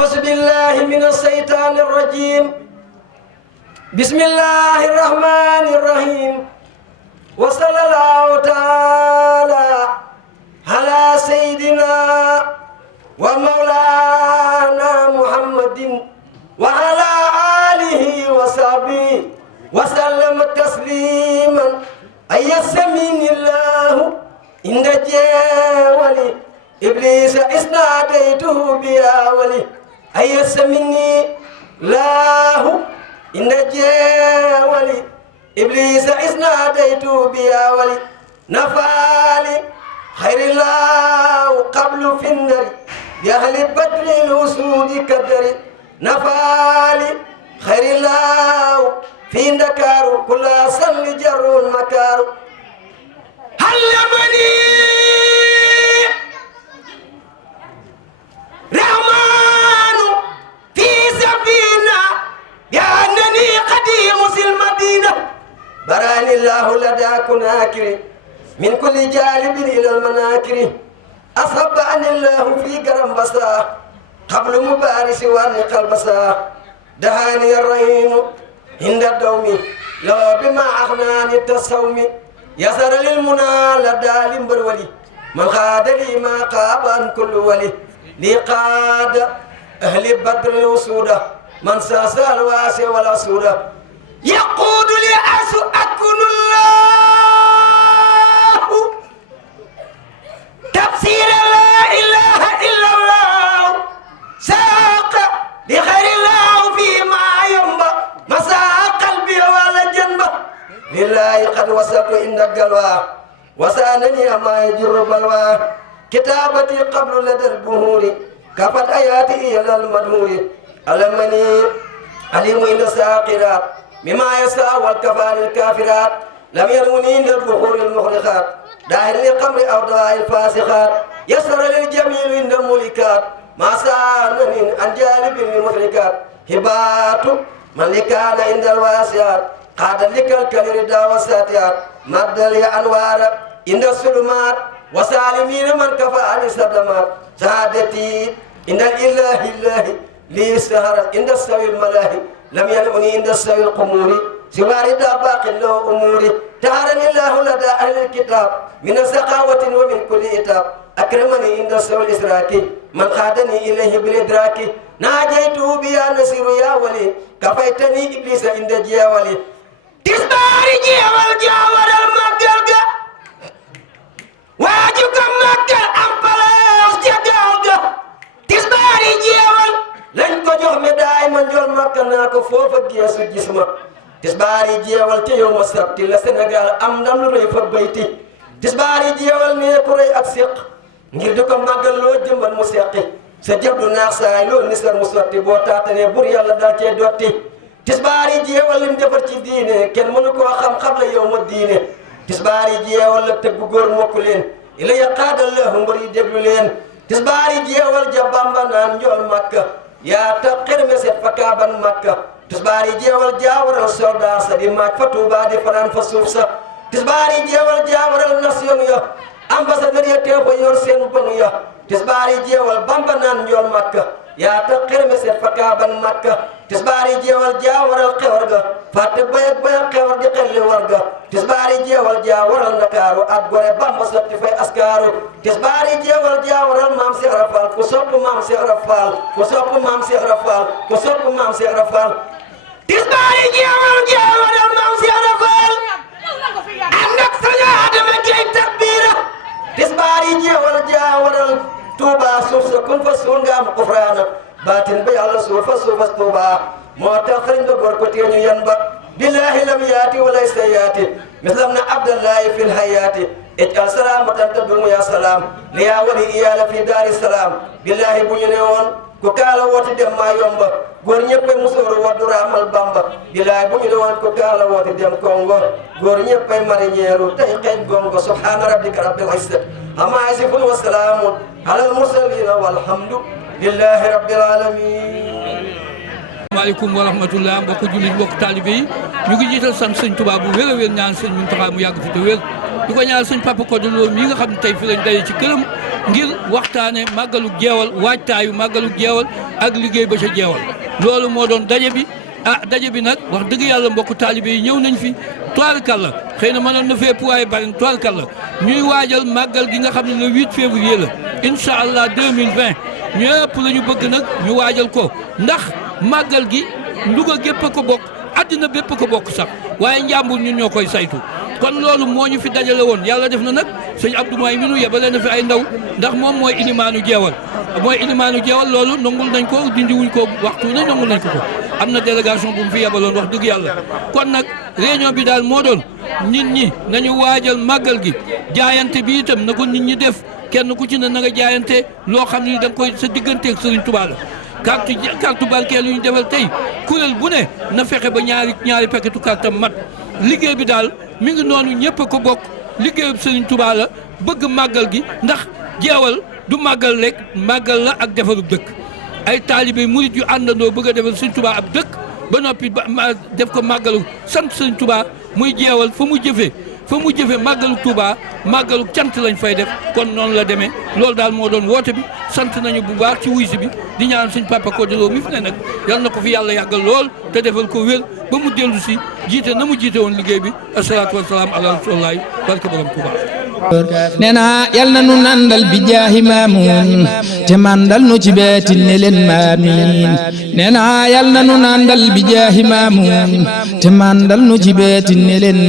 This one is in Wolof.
أعوذ بالله من الشيطان الرجيم. بسم الله الرحمن الرحيم. وصلى الله تعالى على سيدنا ومولانا محمد وعلى آله وصحبه وسلم تسليما. أيسمين الله إن جاولي إبليس إسناديته بيا ولي. أيسمني الله إن جاولي إبليس إسناديته بيا ولي. نفالي خير الله قبل في النار بأهل بدر الوسود كدري. نفالي خير الله في دكار كل سن جر المكار. علمني رحمن في سفينة بأنني قديم في المدينة. براني الله لدى كناكر من كل جانب إلى المناكر. أصب عن الله في قرم بصا قبل مبارس وأن قلبسا. دهاني الرحيم عند الدوم لو بما أغناني التصوم. يسر للمنى لدى لمبرولي من خاد لي ما قاب عن كل ولي. لقاد أهل بدر الوسودة من ساسى الواسع والأسودة. يقود لأس أكن الله تفسير لا إله إلا الله. ساق بخير الله فيما ينبى مساء قلبي ولا جنبه. لله قد وصلت عند القلوى وسألني ما يجر بلوى. كتابتي قبل لدى البهور كفت آياتي إلى المدهور. علمني علم عند الساقرات مما يسعى والكفار الكافرات. لم يروني عند البخور المخرقات داهر للقمر أو دواء الفاسقات. يسر للجميل عند الملكات ما سأل من عن جانب من مفركات. هبات من لكان عند الواسعات قاد لك الكالردا والساتيات. مد لي أنوار عند السلمات وسالمين من كفى عن الصدمات. سعادتي عند الإله الله لي سهر عند السوي الملاهي. لم يلعني عند السوي القمور سوى رضا باق له أموري. تهرني الله لدى أهل الكتاب من سخاوة ومن كل إتاب. أكرمني عند السوي الإسراك من خادني إليه بالإدراك. ناجيته بيا نصير يا ولي كفيتني إبليس عند جيا ولي. تسباري جيا والجاور المقلقة واجوك مكة أمبلاس جاقاوغا. تسباري جيوال لن ko jox médaille ma njool Makka naa ko foofa geesu gis ma. Tisbaari jeewal ca yow ma sabti la Sénégal am ndam lu rëy fa bayti. Tisbaari jeewal nee ku rëy ak séq ngir di ko màggal loo jëmbat mu seqi. sa jëf du naax saay loo nisar mu sotti boo taatanee bur yàlla dal cee dotti. Tisbaari jeewal lim defar ci diine kenn mënu koo xam la yow ma diine. Tisbaari jeewal la tëgg góor mokku leen ila yaqaadal la mbër yi déglu leen. Tisbaari jeewal ja Bamba naan njool Makka yaa tax xirme set fa kaaban Makka. Tisbaari jeewal jaawaral soldaar sa di maaj fa Tuuba di fanaan fa suuf sa. Tisbaari jeewal jaawaral nation ya ambassadeur ya teew fa yor seen bon ya. Tisbaari jeewal Bamba naan njool Makka yaa tax xirme set fa kaaban Makka. Tisbaari jeewal jaawaral xewar ga fàtte bayat xewar di xelli war ga. Tisbaari jeewal jaawaral Ndakaaru ak Gore Bamba sotti fay askaaru. Tisbaari jeewal jaawaral maam Seex Ibra Faal ku sopp maam Seex Ibra Faal ku sopp maam Seex Ibra Faal ku sopp maam Seex Ibra Faal. Tisbaari jeewal jaawaral maam Seex Ibra Faal ànd ak saña Adama Gey takbiira. Tisbaari jeewal jaawaral Tuuba suuf sa kun fa suul nga am kufraana baatin ba yàlla suul fa suufas Tuuba moo tax sëriñ ba góor ko teeñu yan ba. billahi lam yaati walaysa yaati mislam na abdallahi fil hayaati. ij'al salaamatan tadumu ya salaam li yaa wali iyaala fi daari salaam. billahi bu ñu ne woon ku kaala wooti dem maa yomba góor ñëppay musóoru waddu raamal Bamba. billahi bu ñu ne woon ku kaala wooti dem Kongo góor ñëppay mariñeeru tey xeej gongo. subhaana rabbika rabbil izzati ammaa yasifuun wa salaamun alal mursaliin walhamdu lillahi rabbil aalamiin. maaleykum wa rahmatullah mbokku jullit mbokku taalibe yi ñu ngi jiital sant sëñ Tuubaa bu wér a wér ñaan sëñ Muntaxa mu yàgg fi te wér di ko ñaanal sëñ Papa Codé Lo mii nga xam ne tey fi lañ daje ci këram ngir waxtaane màggalu jeewal waajtaayu màggalu jeewal ak liggéey ba ca jeewal loolu moo doon daje bi daje bi nag wax dëgg yàlla mbokku taalibe yi ñëw nañ fi tubaarkàlla xëy na mënoon na fépp waaye bari tubaarkàlla ñuy waajal màggal gi nga xam ne le 8 février la incha allah 2020 ñëpp la ñu bëgg nag ñu waajal ko ndax màggal gi Louga gépp a ko bokk àddina bépp a ko bokk sax waaye njàmbur ñun ñoo koy saytu kon loolu moo ñu fi dajale woon yàlla def na nag sëñ Abdou May mi nu yebale na fi ay ndaw ndax moom mooy ilimaanu jeewal loolu nangul nañ ko dindiwuñ ko waxtu ne nangul nañ ko am na délégation bu mu fi yebaloon wax dëgg yàlla kon nag réunion bi daal moo doon nit ñi nañu waajal màggal gi jaayante bi itam na ko nit ñi def kenn ku ci ne na nga jaayante loo xam ne da nga koy sa digganteeg Sëriñ Tuubaa la carte barkeelu yu ñu defal tey kuréel bu ne na fexe ba ñaari paquetu carte mat liggéey bi daal mi ngi noonu ñëpp a ko bokk liggéeyub Sëriñ Tuubaa la bëgg màggal gi ndax jeewal du màggal rek màggal la ak defarub dëkk ay taalibe murit yu àndandoo bëgg a defal Sëriñ Tuubaa ab dëkk ba noppi def ko màggalu sant Sëriñ Tuubaa muy jeewal fa mu jëfe màggalu Tuubaa màggalu cant lañ fay def kon noonu la demee loolu daal moo doon woote bi sant nañu bu baax ci wuy si bi di ñaan suñ papa Codé Lo mi fi ne nag yal na ko fi yàlla yàggal lool te defal ko wér ba mu dellu si jiite na mu jiite woon liggéey bi asalaatu wasalaam ala rasulillahi barke borom Tuubaa nee na yal na nu nandal bi jaahi maamun te mandal nu ci beetil ne leen maamin nee na yal na nu nandal bi jaahi maamun te mandal nu ci beetil ne leen